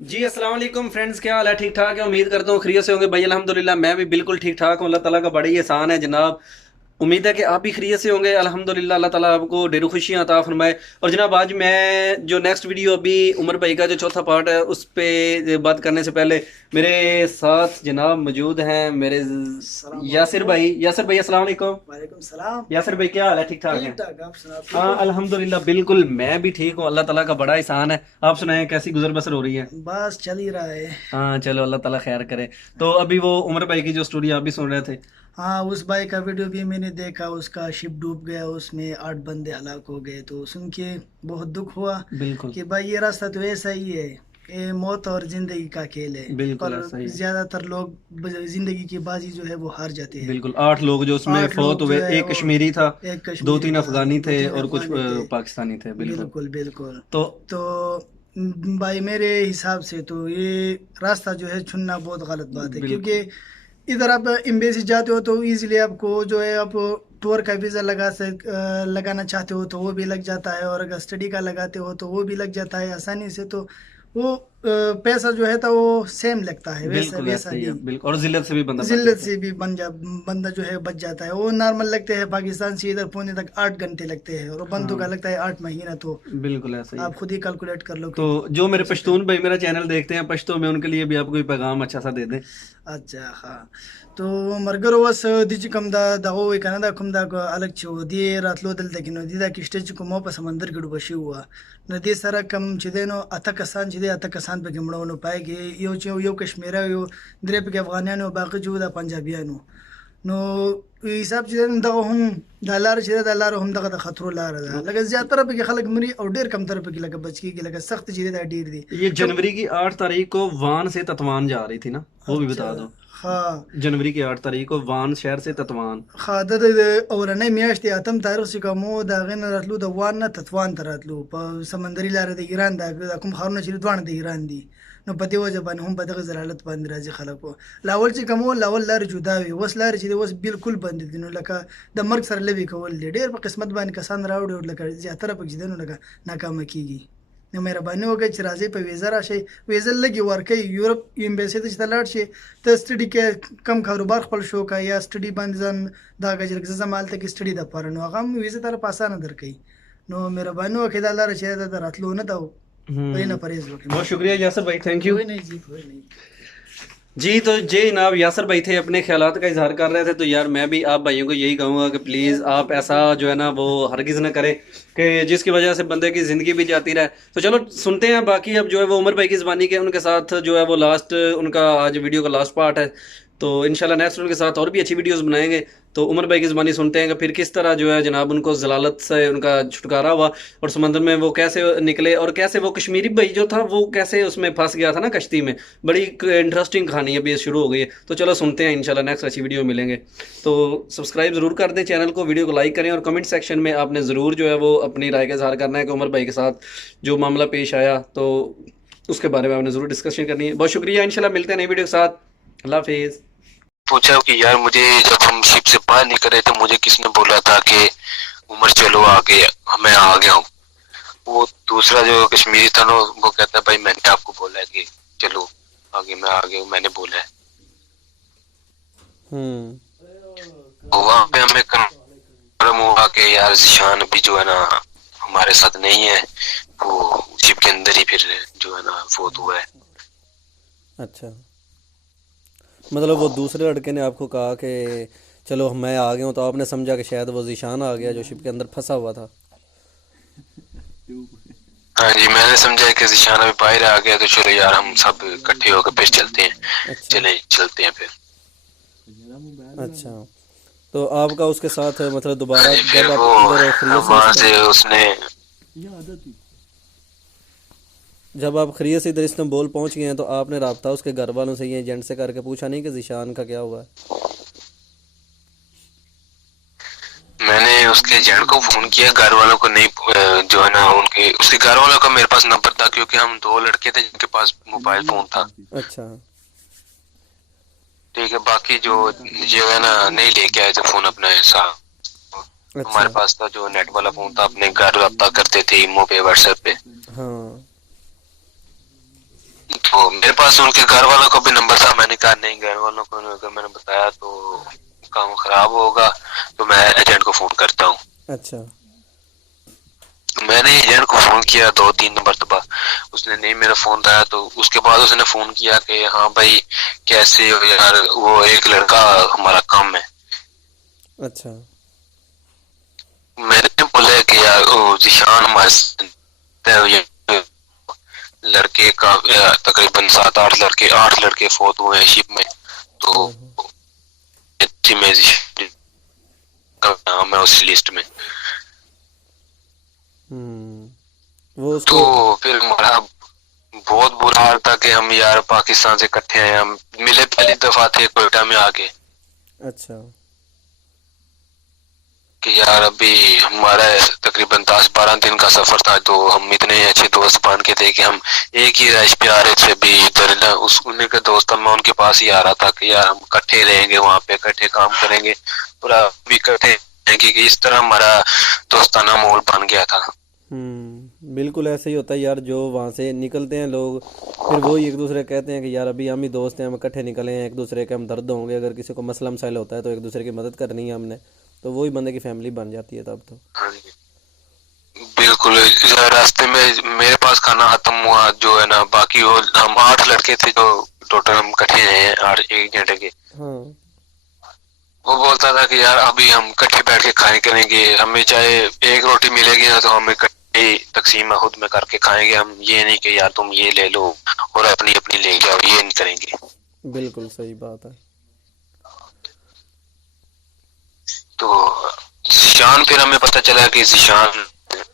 जी अस्सलाम वालेकुम फ्रेंड्स, क्या हाल है? ठीक ठाक है, उम्मीद करता हूँ खैरियत से होंगे भाई। अल्हम्दुलिल्लाह मैं भी बिल्कुल ठीक ठाक हूँ। अल्लाह ताला का बड़ा ही एहसान है जनाब। उम्मीद है कि आप भी खैरियत से होंगे। अल्हम्दुलिल्लाह अल्लाह ताला आपको ढेरों खुशियाँ अता फरमाए। और जनाब आज मैं जो नेक्स्ट वीडियो अभी उमर भाई का जो चौथा पार्ट है उस पे बात करने से पहले मेरे साथ जनाब मौजूद हैं मेरे अस्सलाम यासिर वालेकुम। भाई। यासिर भाई अस्सलाम वालेकुम। वालेकुम सलाम। यासिर भाई क्या हाल है? ठीक ठाक है? ठीक ठाक, आप सुनाओ, ठीक हाँ हो? अल्हम्दुलिल्लाह बिल्कुल मैं भी ठीक हूँ। अल्लाह ताला का बड़ा एहसान है। आप सुनाएं कैसी गुजर बसर हो रही है? बस चल ही रहा है। हाँ चलो अल्लाह ताला खैर करे। तो अभी वो उमर भाई की जो स्टोरी आप भी सुन रहे थे। हाँ, उस भाई का वीडियो भी मैंने देखा, उसका शिप डूब गया, उसमें 8 बंदे हलाक हो गए, तो सुन के बहुत दुख हुआ बिल्कुल कि भाई ये रास्ता तो ऐसा ही है, ये मौत और जिंदगी का खेल है। बिल्कुल पर ऐसा ही है। ज्यादातर लोग जिंदगी की बाजी जो है वो हार जाते हैं। बिल्कुल 8 लोग जो उसमें 8 लोग फोत जो हुए, है एक वो, कश्मीरी था, एक दो कश्मीरी तीन था, अफगानी दो थे तीन और कुछ अफगानी थे। पाकिस्तानी थे। बिल्कुल। बिल्कुल बिल्कुल। तो तो भाई मेरे हिसाब से तो ये रास्ता जो है चुनना बहुत गलत बात है, क्योंकि बिल्कुल इधर आप एम्बेसी जाते हो तो इजीली आपको जो है आप टूर का वीज़ा लगाना चाहते हो तो वो भी लग जाता है, और अगर स्टडी का लगाते हो तो वो भी लग जाता है आसानी से। तो वो पैसा जो है तो वो सेम लगता है, वैसा बिल्कुल वैसा ऐसा ही है। नहीं। बिल्कुल और जिल्लत से भी बंदा बच जिल्लत जाता है। से भी बंदा जो है बच जाता है। वो नॉर्मल लगते हैं पाकिस्तान से इधर पहुंचने तक 8 घंटे लगते हैं, और बंदों का हाँ लगता है 8 महीना। तो बिल्कुल ऐसा ही आप है। खुद ही कैलकुलेट कर लो तो कि जो मेरे कौन सा टाइम। पश्तून भाई मेरा चैनल देखते हैं पश्तो में, उनके लिए भी आप कोई पैगाम अच्छा सा दे दें। अच्छा हाँ। तो मरगरवास दिच कम दा वो कनाडा कम दा अलग छो दी रात लो दल तकिनो दी दा किस्टे को मो पर समंदर के डुबशी हुआ नदी सारा कम चिदेनो अता कसान चिदे अता कसान पे गिमड़ो नो पाए कि यो कश्मीरा यो द्रेप के अफगानियानो बाकी जो दा पंजाबियानो नो हिसाब चिदे दा हम दालार चिदे दालार हम दा खतरो ला रहा लगे ज्यादा तरफ के खलक मरी और डेर कम तरफ के लगे बच की लगे सख्त चिदे दा डेर दी ये कब। जनवरी की 8 तारीख को वान से ततवान जा रही थी ना, वो भी अच्छा बता दो। हाँ। जनवरी की 8 तारीख को वान शहर से ततवान। خا د اورنۍ میاشتې اتم تاریخ چې کومو د هغې نه راتلو د وان نه تطوان ته راتلو په سمندري لارې د ایران د کوم ښارونه چې دي دواړه د ایران دي. نو په دې وجه باندې هم په دغه ضلالت باندې راځي خلکو. لاول چې کوم لاول لارې جدا وي، اوس لارې چې دي اوس بالکل بند دي، نو لکه د مرګ سره لوي کول دي. ډېر په قسمت باندې کسان راوړي او لکه زیاتره پکې چې دي نو لکه ناکامه کیږي. نو مهرباني وکړئ چې راځئ په ویزه راشئ. ویزه لږې ورکوي یورپ ایمبیسي ته چې ته لاړ شې، ته سټډي کې کم کاروبار خپل شو کا یا سټډي باندې ځان دا که چې زه مالته کې سټډي دپاره، نو هغه هم ویزه تعالی په اسانه درکوي. نو مهرباني وکړئ دا لاره چې ده د راتلو نه ده، په دې نه پرهیز وکړئ. बहुत शुक्रिया यासर भाई, थैंक यू। کوئی नहीं जी، کوئی नहीं. जी तो जे जनाब यासर भाई थे अपने ख्यालात का इजहार कर रहे थे। तो यार मैं भी आप भाइयों को यही कहूँगा कि प्लीज़ आप ऐसा जो है ना वो हरगिज़ ना करें कि जिसकी वजह से बंदे की ज़िंदगी भी जाती रहे। तो चलो सुनते हैं बाकी अब जो है वो उमर भाई की ज़बानी के उनके साथ जो है वो लास्ट उनका आज वीडियो का लास्ट पार्ट है। तो इंशाल्लाह नेक्स्ट उनके साथ और भी अच्छी वीडियोस बनाएंगे। तो उमर भाई की ज़बानी सुनते हैं कि फिर किस तरह जो है जनाब उनको जलालत से उनका छुटकारा हुआ और समंदर में वो कैसे निकले और कैसे वो कश्मीरी भाई जो था वो कैसे उसमें फंस गया था ना कश्ती में। बड़ी इंटरेस्टिंग कहानी अभी शुरू हो गई है। तो चलो सुनते हैं, इंशाल्लाह नेक्स्ट अच्छी वीडियो मिलेंगे। तो सब्सक्राइब ज़रूर कर दें चैनल को, वीडियो को लाइक करें और कमेंट सेक्शन में आपने ज़रूर जो है वो अपनी राय का इजहार करना है कि उमर भाई के साथ जो मामला पेश आया तो उसके बारे में आपने ज़रूर डिस्कशन करनी है। बहुत शुक्रिया, इंशाल्लाह मिलते हैं नई वीडियो के साथ। अल्लाह हाफिज़। पूछा कि यार मुझे जब हम शिप से बाहर निकल रहे थे मुझे किसने बोला था कि उमर चलो आगे, मैं आ गया हूँ। वो दूसरा जो कश्मीरी था ना वो कहता है भाई मैंने आपको बोला है कि चलो आगे, मैं आ गया हूँ, मैंने बोला है। तो वहाँ पे हमें कंफर्म हुआ कि यार जिशान भी जो है ना हमारे साथ नहीं है, वो शिप के अंदर ही फिर जो है ना फोत हुआ है। अच्छा, मतलब वो दूसरे लड़के ने आपको कहा कि चलो मैं आ गया हूँ, तो आपने समझा कि शायद वो जीशान आ गया जो शिप के अंदर फंसा हुआ था। हाँ जी, मैंने समझा कि जिशान अभी बाहर आ गया तो चलो यार हम सब इकट्ठे होकर फिर चलते हैं। अच्छा चले चलते हैं फिर। अच्छा, तो आपका उसके साथ मतलब दोबारा हाँ जी, फिर जब आप वो इधर खरीद वहाँ से से उसने जब आप खरीद से इधर इस्तांबुल पहुँच गए हैं तो आपने रब्ता उसके घर वालों से ये एजेंट से करके पूछा नहीं कि जीशान का क्या हुआ है? मैंने उसके एजेंट को फोन किया, घर वालों को नहीं। जो है ना उनके उसके घर वालों का मेरे पास नंबर था क्योंकि हम 2 लड़के थे जिनके पास मोबाइल फोन था। अच्छा ठीक है, बाकी जो है ना नहीं लेके आए थे फोन अपना ऐसा। हमारे अच्छा पास था जो नेट वाला फोन था, अपने घर रब्ता करते थे ईमो पे व्हाट्सएप पे। हाँ तो मेरे पास उनके घर वालों का भी नंबर था, मैंने कहा नहीं, घर वालों को अगर मैंने बताया तो काम खराब होगा, तो मैं एजेंट को फोन करता हूँ। अच्छा मैंने एजेंट को फोन किया 2-3 मरतबा, उसने नहीं मेरा फोन उठाया, तो उसके बाद उसने फोन किया कि हाँ भाई कैसे हो यार, वो एक लड़का हमारा काम है। अच्छा मैंने बोला कि यार वो जिशान हमारे साथ है, ये लड़के का तकरीबन 8 लड़के फौत हुए हैं शिप में, तो हाँ इसी में जिशान का नाम है उस लिस्ट में। वो तो उसको फिर हमारा बहुत बुरा हाल था कि हम यार पाकिस्तान से इकट्ठे हैं, हम मिले पहली दफा थे कोयटा में आके, अच्छा कि यार अभी हमारा तकरीबन 10-12 दिन का सफर था, तो हम इतने अच्छे दोस्त बन के थे कि हम एक ही रश पे आ रहे थे। अभी इधर ना उस उन्हीं का दोस्त था, मैं उनके पास ही आ रहा था कि यार हम इकट्ठे रहेंगे, वहां पे इकट्ठे काम करेंगे, पूरा भी इकट्ठे रहेंगे, कि इस तरह हमारा दोस्ताना माहौल बन गया था। बिल्कुल ऐसे ही होता है यार, जो वहाँ से निकलते हैं लोग फिर वो ही एक दूसरे को कहते हैं कि यार अभी हम ही दोस्त हैं, हम इकट्ठे निकले हैं, एक दूसरे के हम दर्द होंगे, अगर किसी को मसला मसाइल होता है तो एक दूसरे की मदद करनी है हमने, तो वही बंदे की फैमिली बन जाती है तब तो। हाँ जी, बिल्कुल। रास्ते में मेरे पास खाना खत्म हुआ जो है ना, बाकी वो हम 8 लड़के थे जो टोटल हम इकट्ठे हैं 8 एक घंटे के। हाँ वो बोलता था कि यार अभी हम इकट्ठे बैठ के खाए करेंगे, हमें चाहे एक रोटी मिलेगी ना तो हम इकट्ठे तकसीम खुद में करके खाएंगे, हम ये नहीं कि यार तुम ये ले लो और अपनी अपनी ले जाओ, ये नहीं करेंगे। बिल्कुल सही बात है। तो जिशान, फिर हमें पता चला कि जिशान,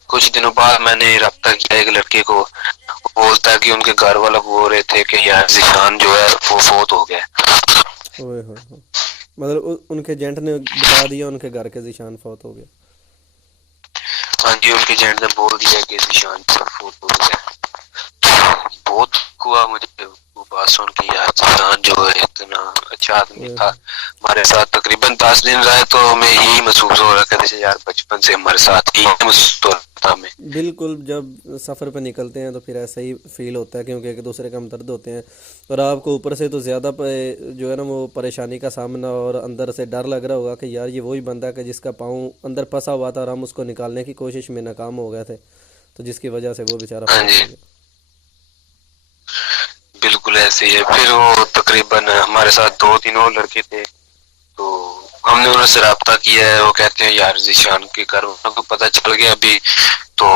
कुछ दिनों बाद मैंने रब्ता किया एक लड़के को, वो बोलता है कि उनके घर वाले बोल रहे थे कि यार जिशान जो है वो फौत हो गया। ओए हो मतलब उनके एजेंट ने बता दिया उनके घर के जिशान फौत हो गया। हाँ जी, उनके एजेंट ने बोल दिया कि जिशान जो है फौत हो गया। बहुत दुख हुआ मुझे वो बात सुन के, यार जिशान जो है इतना अच्छा आदमी था, हमारे साथ तकरीबन 10 दिन रहे, तो हमें यही महसूस हो रहा था जैसे यार बचपन से हमारे साथ ही महसूस हो रहा था हमें। बिल्कुल, जब सफ़र पे निकलते हैं तो फिर ऐसा ही फील होता है, क्योंकि एक दूसरे का हमदर्द होते हैं, और आपको ऊपर से तो ज़्यादा जो है ना वो परेशानी का सामना, और अंदर से डर लग रहा होगा कि यार ये वही बंदा है कि जिसका पाँव अंदर फंसा हुआ था और हम उसको निकालने की कोशिश में नाकाम हो गए थे, तो जिसकी वजह से वो बेचारा हाँ फौत जी, हो गया। बिल्कुल ऐसे ही है। फिर वो तकरीबन हमारे साथ 2-3 और लड़के थे, तो हमने उनसे रब्ता किया है, वो कहते हैं यार जिशान के घर वालों को पता चल गया अभी, तो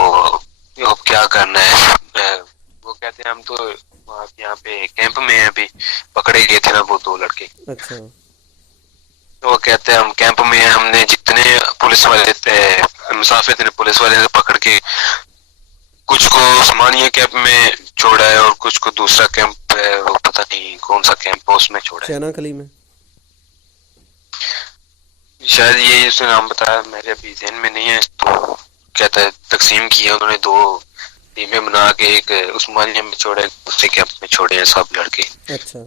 अब क्या करना है। वो कहते हैं हम तो वहाँ यहाँ पे कैंप में हैं, अभी पकड़े गए थे ना वो 2 लड़के, अच्छा तो वो कहते हैं हम कैंप में हैं, हमने जितने पुलिस वाले थे मुसाफिर थे पुलिस वाले ने पकड़ के कुछ को उस्मानिया कैंप में छोड़ा है और कुछ को दूसरा कैंप है, वो पता नहीं कौन सा कैंप है उसमें छोड़ा है, चैना खली में। शायद ये उसने नाम बताया, मेरे अभी ज़हन में नहीं है। तो कहता है तकसीम किया उन्होंने, 2 टीमें बना के, एक उस्मानिया में छोड़े, दूसरे कैंप में छोड़े हैं सब लड़के। अच्छा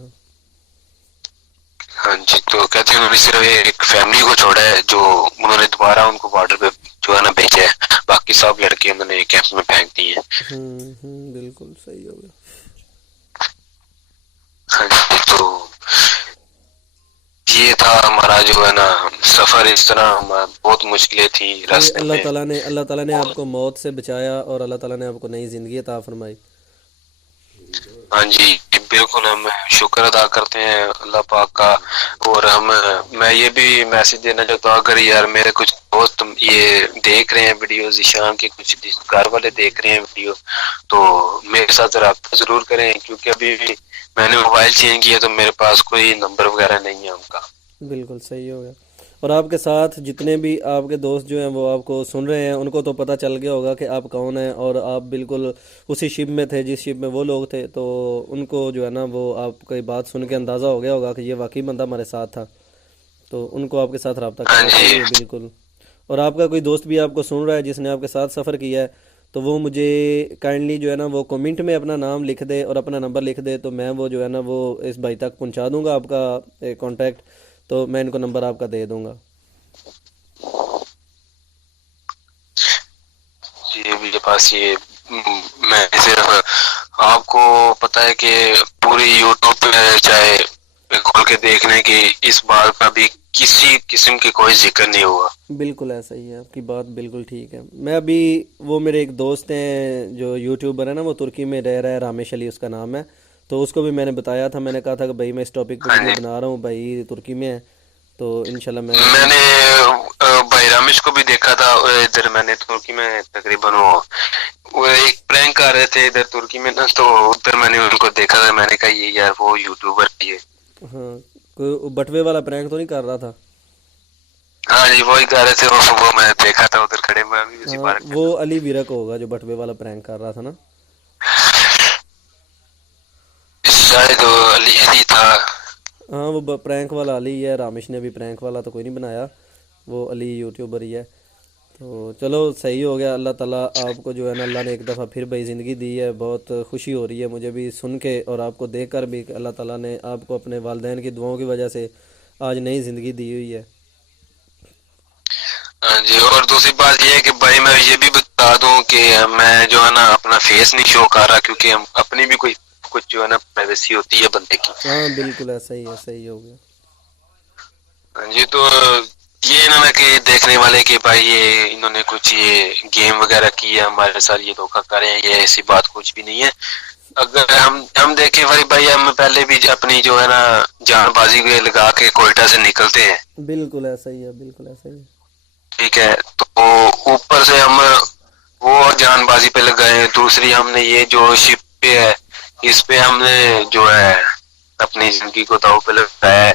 हाँ जी, तो कहते हैं उन्होंने सिर्फ एक फैमिली को छोड़ा है, जो उन्होंने दोबारा उनको बॉर्डर पे जो है ना भेजा है, बाकी सब लड़के उन्होंने कैंप में फेंक दिए हैं। बिल्कुल सही हो गया। हाँ जी, तो ये था हमारा जो है ना सफर, इस तरह हमारा बहुत मुश्किलें थी ये रास्ते अल्लाह में। ताला ने आपको मौत से बचाया, और अल्लाह ताला ने आपको नई ज़िंदगी अता फरमाई। हाँ जी, बिल्कुल, हम शुक्र अदा करते हैं अल्लाह पाक का। और मैं ये भी मैसेज देना चाहता हूँ, अगर यार मेरे कुछ दोस्त ये देख रहे हैं वीडियो, जिशान के कुछ घर वाले देख रहे हैं वीडियो, तो मेरे साथ रब्ता जरूर करें, क्योंकि अभी भी मैंने मोबाइल चेंज किया तो मेरे पास कोई नंबर वगैरह नहीं है उनका। बिल्कुल सही हो गया। और आपके साथ जितने भी आपके दोस्त जो हैं वो आपको सुन रहे हैं, उनको तो पता चल गया होगा कि आप कौन हैं, और आप बिल्कुल उसी शिप में थे जिस शिप में वो लोग थे, तो उनको जो है ना वो आपकी बात सुन के अंदाज़ा हो गया होगा कि ये वाकई बंदा हमारे साथ था, तो उनको आपके साथ रब्ता हाँ करना जी, चाहिए। बिल्कुल। और आपका कोई दोस्त भी आपको सुन रहा है जिसने आपके साथ सफ़र किया है, तो वो मुझे काइंडली जो है ना वो कमेंट में अपना नाम लिख दे और अपना नंबर लिख दे, तो मैं वो जो है ना वो इस भाई तक पहुंचा दूंगा आपका कांटेक्ट, तो मैं इनको नंबर आपका दे दूंगा। जी, मेरे पास ये मैं सिर्फ آپ کو پتہ ہے کہ پوری یوٹیوب پہ چاہے کھول کے دیکھنے کی اس بات کا بھی کسی قسم کی کوئی ذکر نہیں ہوا. بالکل ایسا ہی ہے، آپ کی بات بالکل ٹھیک ہے. میں ابھی وہ میرے ایک دوست ہیں جو یوٹیوبر ہے نا، وہ ترکی میں رہ رہا ہے، رامیش علی اس کا نام ہے. تو اس کو بھی میں نے بتایا تھا، میں نے کہا تھا کہ بھائی میں اس ٹاپک پہ ہاں ویڈیو جی، بنا رہا ہوں، بھائی ترکی میں ہے تو انشاءاللہ میں نے بھائی رامش کو بھی دیکھا تھا ادھر، میں نے ترکی میں تقریباً وہ ایک پرینک کر رہے تھے ادھر ترکی میں نا، تو ادھر میں نے ان کو دیکھا تھا. میں نے کہا یہ یار وہ یوٹیوبر ہے. ہاں، کوئی بٹوے والا پرینک تو نہیں کر رہا تھا؟ ہاں جی وہی کر رہے تھے، وہ میں نے دیکھا تھا ادھر کھڑے، میں بھی اسی ہاں، پارک میں وہ تھا. علی ویرک ہوگا جو بٹوے والا پرینک کر رہا تھا نا. شاید وہ علی تھا. ہاں وہ پرینک والا علی ہے، رامش نے بھی پرینک والا تو کوئی نہیں بنایا، وہ علی یوٹیوبر ہی ہے. تو چلو صحیح ہو گیا، اللہ تعالیٰ آپ کو جو ہے نا، اللہ نے ایک دفعہ پھر بھائی زندگی دی ہے. بہت خوشی ہو رہی ہے مجھے بھی سن کے اور آپ کو دیکھ کر بھی کہ اللہ تعالیٰ نے آپ کو اپنے والدین کی دعاؤں کی وجہ سے آج نئی زندگی دی ہوئی ہے. ہاں جی، اور دوسری بات یہ ہے کہ بھائی میں یہ بھی بتا دوں کہ میں جو ہے نا اپنا فیس نہیں شو کر رہا، کیونکہ ہم اپنی بھی کوئی کچھ جو ہے نا پرائیویسی ہوتی ہے بندے کی. ہاں بالکل ایسا ہی ہے، صحیح ہو گیا. ہاں جی، تو یہ نہ کہ دیکھنے والے کہ بھائی یہ انہوں نے کچھ یہ گیم وغیرہ کی ہے ہمارے ساتھ، یہ دھوکہ کریں، یہ ایسی بات کچھ بھی نہیں ہے. اگر ہم دیکھیں بھائی ہم پہلے بھی اپنی جو ہے نا جان بازی کو لگا کے کوئٹہ سے نکلتے ہیں، بالکل ایسا ہی ہے، بالکل ایسا ہی ہے. ٹھیک ہے، تو اوپر سے ہم وہ جان بازی پہ لگائے، دوسری ہم نے یہ جو شپ پہ ہے اس پہ ہم نے جو ہے اپنی زندگی کو داؤ پہ لگایا ہے.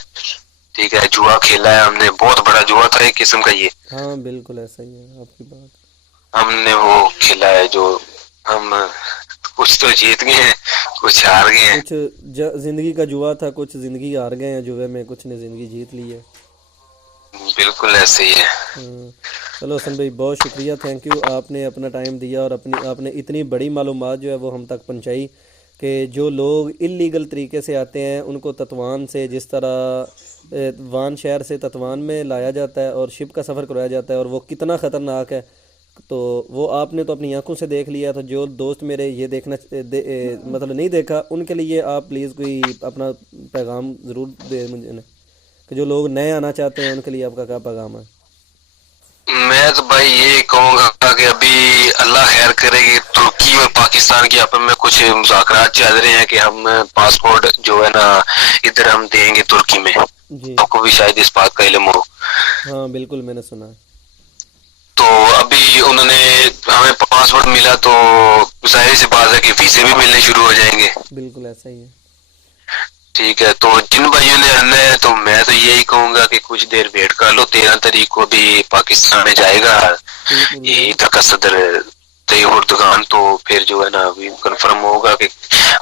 ٹھیک ہے، جوا کھیلا ہے ہم نے، بہت بڑا جوا تھا ایک قسم کا. یہ ہاں بالکل ایسا ہی ہے آپ کی بات. ہم نے وہ کھیلا ہے جو ہم کچھ تو جیت گئے ہیں، کچھ ہار گئے ہیں. کچھ زندگی کا جوا تھا، کچھ زندگی ہار گئے ہیں جوے میں، کچھ نے زندگی جیت لی ہے. بالکل ایسے ہی ہے. ہاں، چلو حسن بھائی بہت شکریہ، تھینک یو، آپ نے اپنا ٹائم دیا اور آپ نے اتنی بڑی معلومات جو ہے وہ ہم تک پہنچائی کہ جو لوگ اللیگل طریقے سے آتے ہیں ان کو تطوان سے، جس طرح وان شہر سے تطوان میں لایا جاتا ہے اور شپ کا سفر کرایا جاتا ہے اور وہ کتنا خطرناک ہے، تو وہ آپ نے تو اپنی آنکھوں سے دیکھ لیا. تو جو دوست میرے یہ دیکھنا مطلب نہیں دیکھا، ان کے لیے آپ پلیز کوئی اپنا پیغام ضرور دے مجھے نا، کہ جو لوگ نئے آنا چاہتے ہیں ان کے لیے آپ کا کیا پیغام ہے؟ میں تو بھائی یہ کہوں گا کہ ابھی اللہ خیر کرے کہ ترکی اور پاکستان کی آپس میں کچھ مذاکرات چل رہے ہیں کہ ہم پاسپورٹ جو ہے نا ادھر ہم دیں گے ترکی میں. جی آپ کو بھی شاید اس بات کا علم ہو. ہاں بالکل میں نے سنا ہے. تو ابھی انہوں نے ہمیں پاسپورٹ ملا تو ظاہر سی بات ہے کہ ویزے بھی ملنے شروع ہو جائیں گے. بالکل ایسا ہی ہے. ٹھیک ہے، تو جن بھائیوں نے آنا ہے تو میں تو یہی کہوں گا کہ کچھ دیر ویٹ کر لو. 13 تاریخ کو بھی پاکستان میں جائے گا یہ ادھر کا صدر طیب اردگان، تو پھر جو ہے نا ابھی کنفرم ہوگا کہ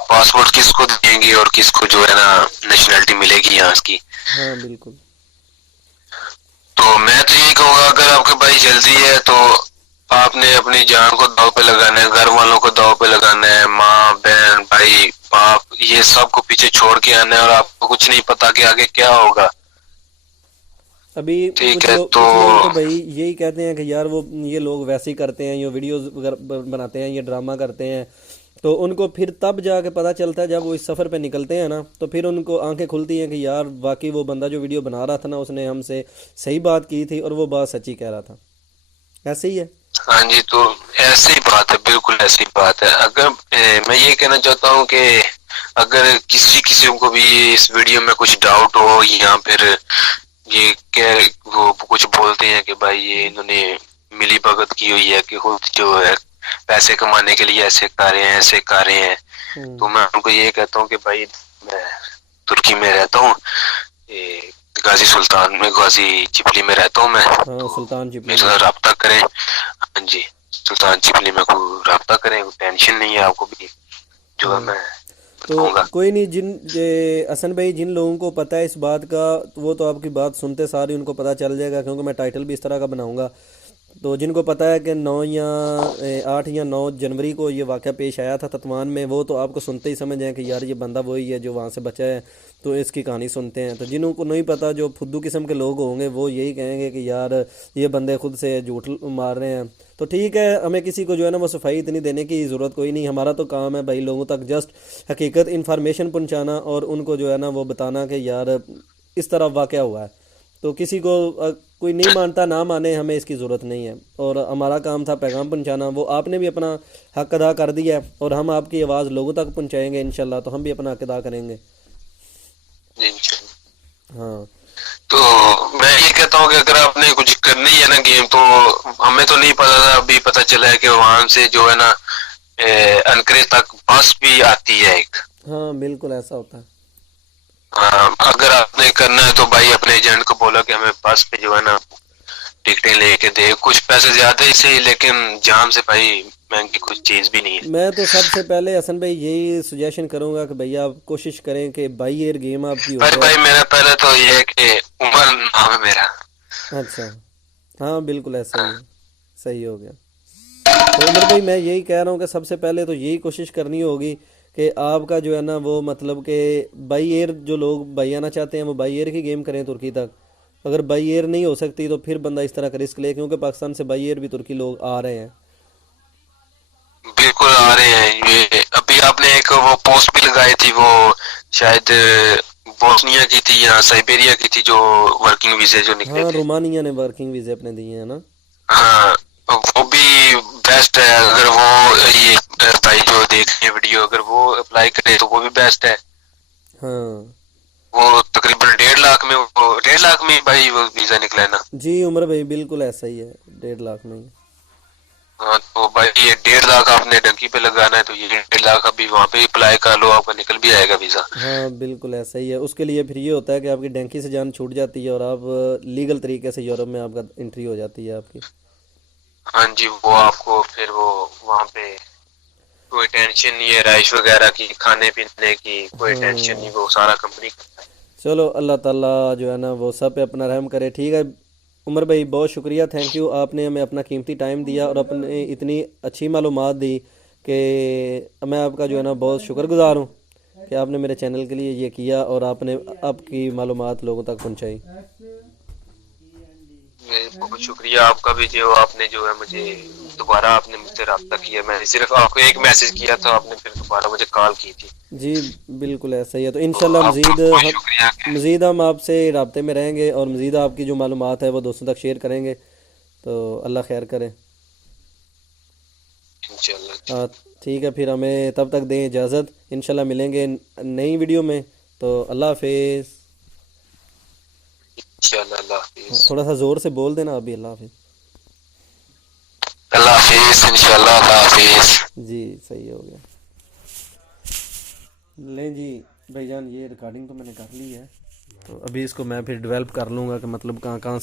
پاسپورٹ کس کو دیں گے اور کس کو جو ہے نا نیشنلٹی ملے گی یہاں کی. ہاں بالکل. تو میں تو یہی کہوں گا اگر آپ کے بھائی جلدی ہے تو آپ نے اپنی جان کو داؤ پہ لگانا ہے، گھر والوں کو داؤ پہ لگانا ہے، ماں بہن بھائی باپ یہ سب کو پیچھے چھوڑ کے آنا ہے، اور آپ کو کچھ نہیں پتا کہ آگے کیا ہوگا. ابھی ٹھیک کچھ ہے، لوگ تو کچھ لوگ تو بھائی یہی کہتے ہیں کہ یار وہ یہ لوگ ویسے ہی کرتے ہیں، یہ ویڈیوز بناتے ہیں، یہ ڈرامہ کرتے ہیں، تو ان کو پھر تب جا کے پتہ چلتا ہے جب وہ اس سفر پہ نکلتے ہیں نا، تو پھر ان کو آنکھیں کھلتی ہیں کہ یار واقعی وہ بندہ جو ویڈیو بنا رہا تھا نا، اس نے ہم سے صحیح بات کی تھی اور وہ بات سچی کہہ رہا تھا. ایسے ہی ہے. ہاں جی، تو ایسی بات ہے، بالکل ایسی بات ہے. اگر میں یہ کہنا چاہتا ہوں کہ اگر کسی کو بھی اس ویڈیو میں کچھ ڈاؤٹ ہو یا پھر یہ کہ وہ کچھ بولتے ہیں کہ بھائی یہ انہوں نے ملی بھگت کی ہوئی ہے کہ خود جو ہے پیسے کمانے کے لیے ایسے کر رہے ہیں ایسے کر رہے ہیں، تو میں ان کو یہ کہتا ہوں کہ بھائی میں ترکی میں رہتا ہوں، غازی سلطان میں، غازی چپلی میں رہتا ہوں میں، ہاں تو سلطان چپلی میرے میں. ساتھ رابطہ کریں. ہاں جی، سلطان چپلی میں کو رابطہ کریں، ٹینشن نہیں ہے آپ کو بھی جو ہے میں تو بتاؤں گا. کوئی نہیں، حسن بھائی جن لوگوں کو پتہ ہے اس بات کا وہ تو آپ کی بات سنتے سارے ان کو پتہ چل جائے گا، کیونکہ میں ٹائٹل بھی اس طرح کا بناؤں گا. تو جن کو پتہ ہے کہ 8 یا 9 جنوری کو یہ واقعہ پیش آیا تھا تطوان میں، وہ تو آپ کو سنتے ہی سمجھ جائیں کہ یار یہ بندہ وہی ہے جو وہاں سے بچا ہے، تو اس کی کہانی سنتے ہیں. تو جنہوں کو نہیں پتہ، جو پھدو قسم کے لوگ ہوں گے، وہ یہی کہیں گے کہ یار یہ بندے خود سے جھوٹ مار رہے ہیں. تو ٹھیک ہے, ہمیں کسی کو جو ہے نا وہ صفائی اتنی دینے کی ضرورت کوئی نہیں. ہمارا تو کام ہے بھائی لوگوں تک جسٹ حقیقت انفارمیشن پہنچانا اور ان کو جو ہے نا وہ بتانا کہ یار اس طرح واقعہ ہوا ہے. تو کسی کو کوئی نہیں مانتا نہ مانے, ہمیں اس کی ضرورت نہیں ہے. اور ہمارا کام تھا پیغام پہنچانا, وہ آپ نے بھی اپنا حق ادا کر دیا ہے اور ہم آپ کی آواز لوگوں تک پہنچائیں گے انشاءاللہ. تو ہم بھی اپنا حق ادا کریں گے. جی انشاءاللہ. ہاں تو میں یہ کہتا ہوں کہ اگر آپ نے کچھ کرنی ہے نا گیم, تو ہمیں تو نہیں پتا تھا, ابھی پتا چلا ہے کہ وہاں سے جو ہے نا انکریج تک بس بھی آتی ہے ایک. ہاں بالکل ایسا ہوتا ہے. اگر آپ نے کرنا ہے تو بھائی اپنے ایجنٹ کو بولا کہ ہمیں بس پہ جو ہے نا ٹکٹیں لے کے دے. کچھ پیسے زیادہ ہی صحیح, لیکن جام سے بھائی مہنگی کچھ چیز بھی نہیں ہے. میں تو سب سے پہلے حسن بھائی یہی سجیشن کروں گا کہ بھائی آپ کوشش کریں کہ بائی ایئر گیم آپ کی ہو پر جائے. بھائی میرا پہلے تو یہ ہے کہ عمر نام ہے میرا. اچھا ہاں بالکل ایسا ہی ہے, صحیح ہو گیا. تو عمر بھائی میں یہی کہہ رہا ہوں کہ سب سے پہلے تو یہی کوشش کرنی ہوگی کہ آپ کا جو ہے نا وہ مطلب کہ بائی ایئر جو لوگ بائی آنا چاہتے ہیں وہ بائی ایئر کی گیم کریں ترکی تک. اگر بائی ایئر نہیں ہو سکتی تو پھر بندہ اس طرح کا رسک لے, کیونکہ پاکستان سے بائی ایئر بھی ترکی لوگ آ رہے ہیں. بالکل آ رہے ہیں. یہ ابھی آپ نے ایک وہ پوسٹ بھی لگائی تھی, وہ شاید بوسنیا کی تھی یا سائبیریا کی تھی, جو ورکنگ ویزے جو نکلے ہاں تھے. رومانیہ نے ورکنگ ویزے اپنے دیے ہیں نا. ہاں وہ بھی بیسٹ ہے. اگر وہ یہ بھائی جو دیکھ رہے ہیں ویڈیو, اگر وہ اپلائی کرے تو وہ بھی بیسٹ ہے. ہاں وہ تقریباً 1.5 لاکھ میں, وہ 1.5 لاکھ میں بھائی وہ ویزا نکلا ہے نا. جی عمر بھائی بالکل ایسا ہی ہے, 1.5 لاکھ میں ہی. ہاں تو بھائی یہ 1.5 لاکھ آپ نے ڈنکی پہ لگانا ہے, تو یہ 1.5 لاکھ ابھی وہاں پہ اپلائی کر لو, آپ کا نکل بھی آئے گا ویزا. ہاں بالکل ایسا ہی ہے. اس کے لیے پھر یہ ہوتا ہے کہ آپ کی ڈینکی سے جان چھوٹ جاتی ہے اور آپ لیگل طریقے سے یورپ میں آپ کا انٹری ہو جاتی ہے آپ کی. ہاں جی, وہ آپ کو پھر وہ وہاں پہ کوئی ٹینشن نہیں ہے رہائش وغیرہ کی, کھانے پینے کی کوئی ٹینشن نہیں, وہ سارا کمپنی. چلو اللہ تعالیٰ جو ہے نا وہ سب پہ اپنا رحم کرے. ٹھیک ہے عمر بھائی, بہت شکریہ, تھینک یو. آپ نے ہمیں اپنا قیمتی ٹائم دیا اور اپنے اتنی اچھی معلومات دی کہ میں آپ کا جو ہے نا بہت شکر گزار ہوں کہ آپ نے میرے چینل کے لیے یہ کیا اور آپ نے آپ کی معلومات لوگوں تک پہنچائی. بہت شکریہ آپ کا بھی, جو آپ نے جو ہے مجھے دوبارہ آپ نے مجھ سے رابطہ کیا. میں نے صرف آپ کو ایک میسج کیا تھا, آپ نے پھر دوبارہ مجھے کال کی تھی. جی بالکل ایسا ہی ہے. تو تو انشاءاللہ آپ کا بہت شکریہ کہ مزید ہم آپ سے رابطے میں رہیں گے اور مزید آپ کی جو معلومات ہے وہ دوستوں تک شیئر کریں گے. تو اللہ خیر کرے. انشاءاللہ. ٹھیک ہے پھر ہمیں تب تک دیں اجازت, انشاءاللہ ملیں گے نئی ویڈیو میں. تو اللہ حافظ. انشاءاللہ. اللہ حافظ. تھوڑا سا زور سے بول دینا ابھی, اللہ حافظ. اللہ حافظ. انشاءاللہ. اللہ حافظ. جی صحیح ہو گیا. لیں جی بھائی جان, یہ ریکارڈنگ تو میں نے کر لی ہے, تو ابھی اس کو میں پھر ڈیولپ کر لوں گا کہ مطلب کہاں کہاں